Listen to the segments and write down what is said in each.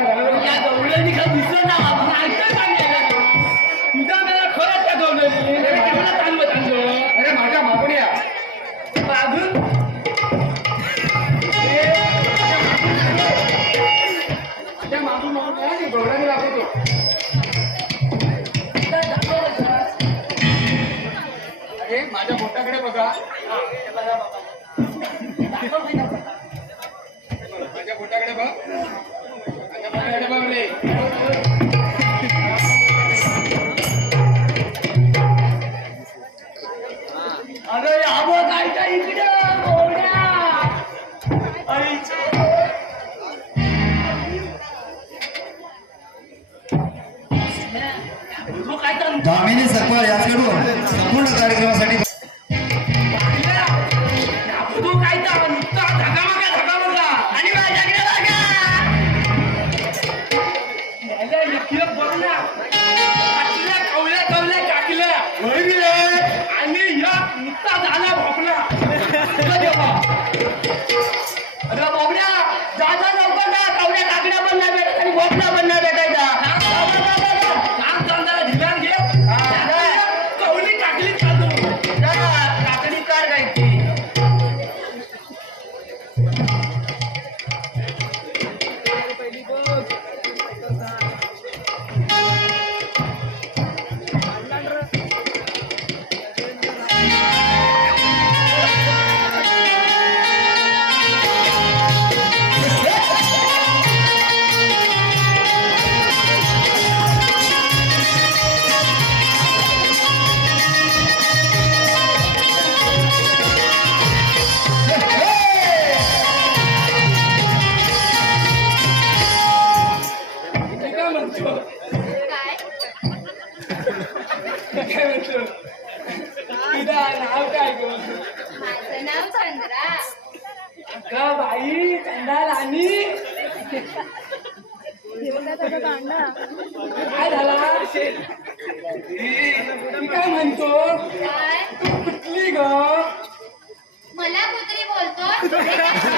या गवळ्यांनी का दिसत ना मला कुत्री बोलतो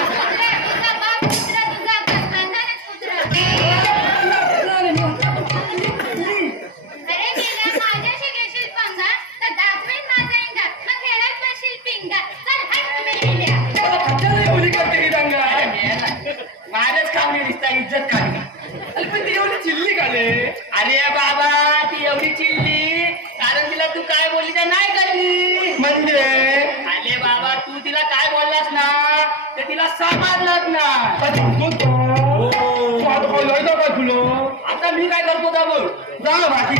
सामान लागला आता मी काय करतो दाबून? जा बाकी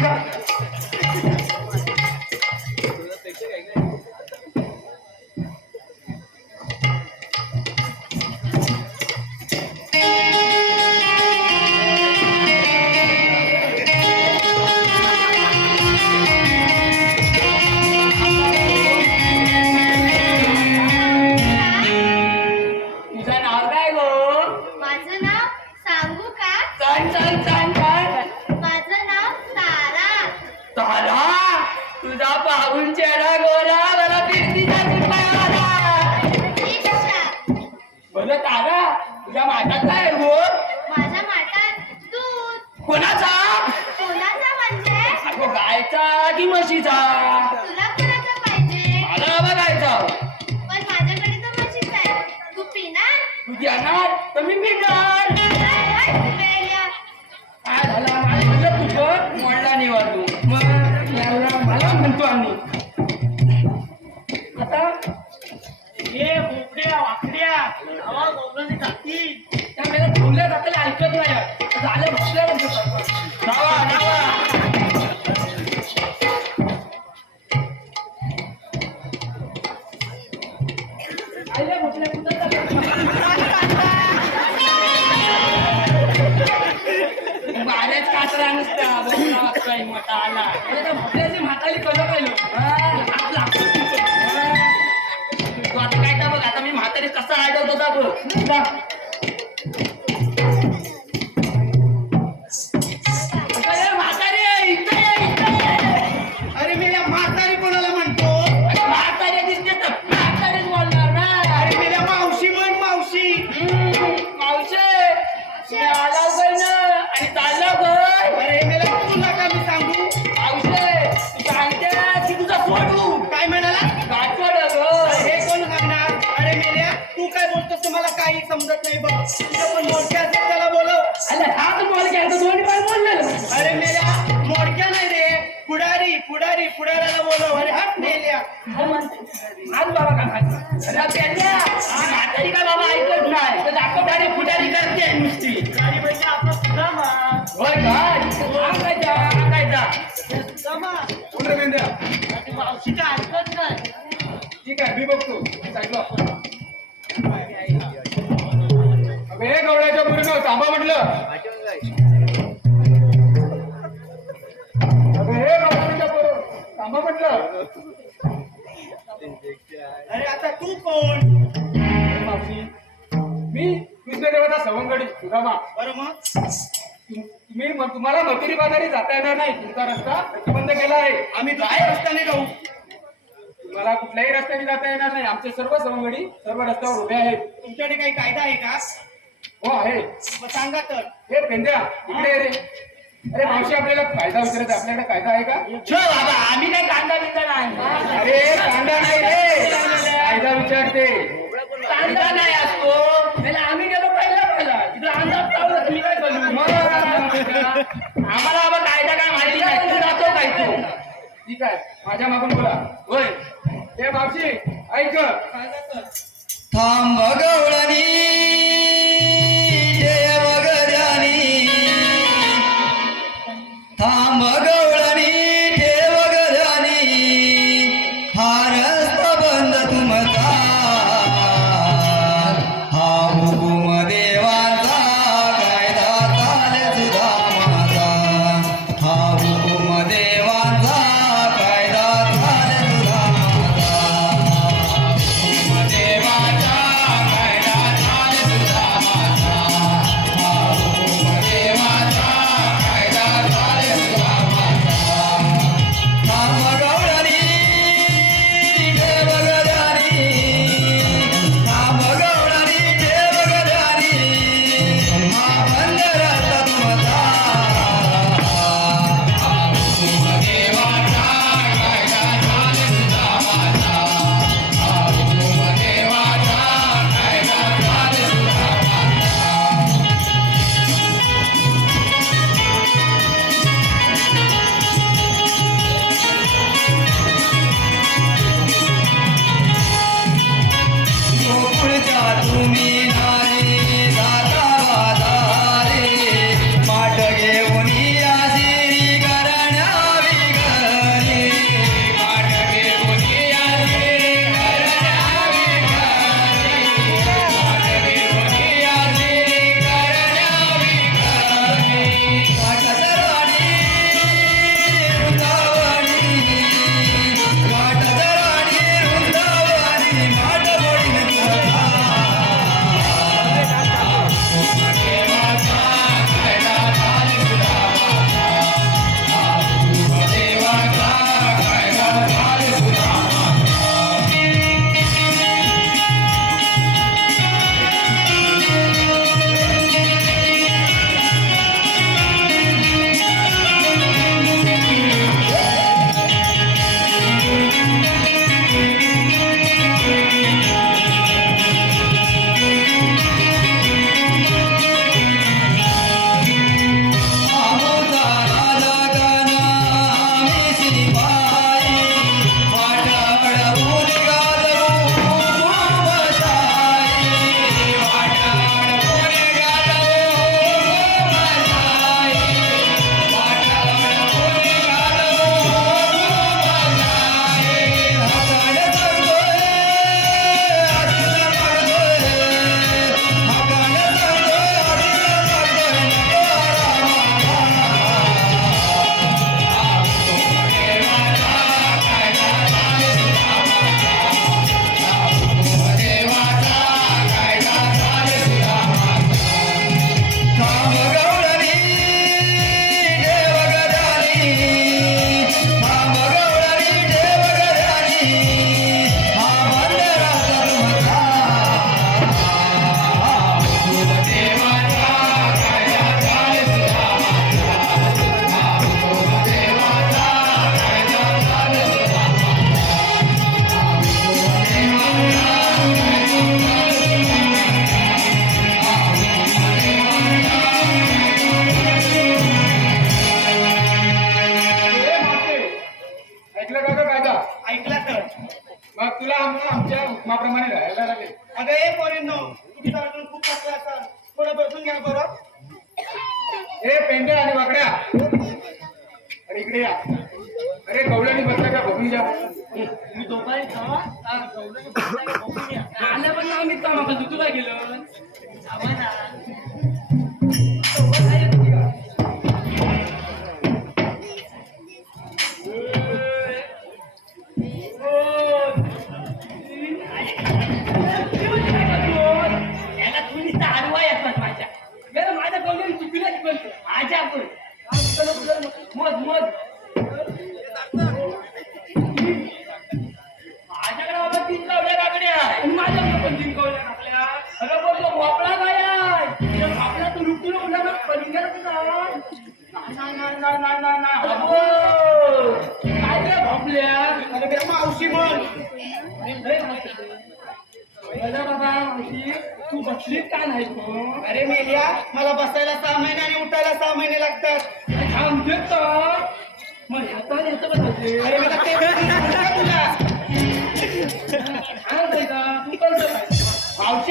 की म्हशीचा तुला मला बघायचा. पण माझ्याकडे तर म्हशीचा आहे. तू पिणार? तू घेणार तर मी पिणार. आज बाबा का हा म्हातारी का बाबा ऐकत नाही? तर दाखवणारी फुटारी करते नुसती. गाडी म्हणजे होय का? सांगायचा मावशी ऐकत नाही. ठीक आहे मी बघतो. अबे गवळ्याच्या मुलीनं थांबा म्हटलं. अरे आता तू कोण मावशी मी कृष्णदेवाचा सवंगडी सुदामा बरं मग तुम- तुम्ही म- तुम्हाला मथुरी बाजारी जाता येणार नाही तुमचा रस्ता प्रतिबंध केला आहे आम्ही दुसऱ्या रस्त्याने जाऊ तुम्हाला कुठल्याही रस्त्याने जाता येणार नाही आमचे सर्व सवंगडी सर्व रस्त्यावर उभे आहेत तुमच्याकडे काही कायदा आहे का? हो आहे. मग सांगा तर. हे पेंद्या इकडे ये रे. अरे मावशी आपल्याला कायदा विचारायचा आपल्याकडे कायदा आहे का? बाबा आम्ही काही कांदा बिंदा नाही. अरे कांदा नाही रे. कायदा विचारते. कांदा नाही असतो. त्याला आम्ही गेलो पहिला पहिला. तिथं अंदाज चावला मी काय करू? मग आम्हाला बाबा कायदा काय माहिती नाही. तू जातो काय तू? ठीक आहे. माझ्या मागून बोला. होय. हे मावशी ऐक. थांब गवळणी. मी दोपारी खावा आलं पण आम्हीच कामा करतो तुला गेलो सामान अरे मेल्या मला बसायला सहा महिने आणि उठायला सहा महिने लागतात. थांबते मग तुला. हा,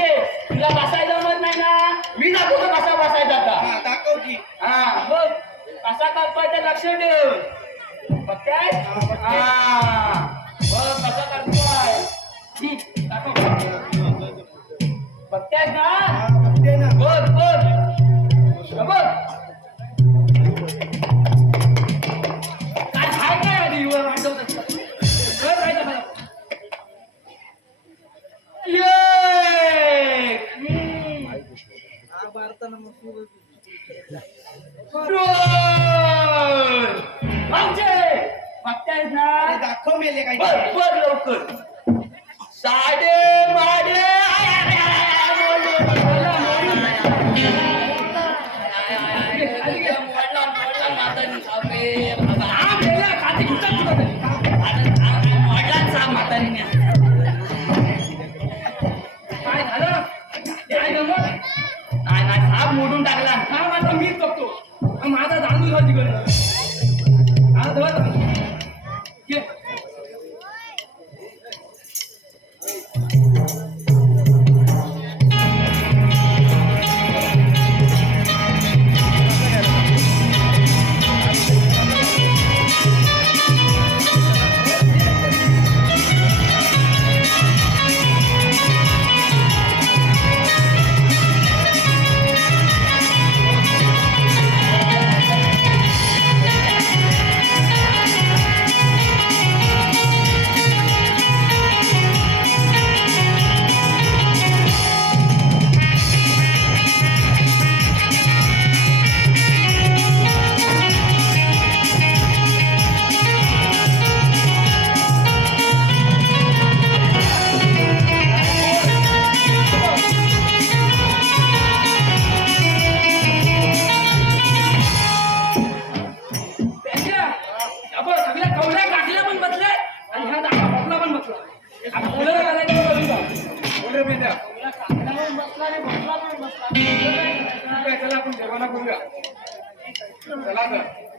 तुला बसायला जमत नाही ना? मी दाखवतो कसा बसायचा आता? हा, दाखव की. हा बघ कसा कापायचा लक्ष ठेव. बघताय? हा बघ कसा करतोय. दाखव. बघताय का? காத்து कोणा करूया चला तर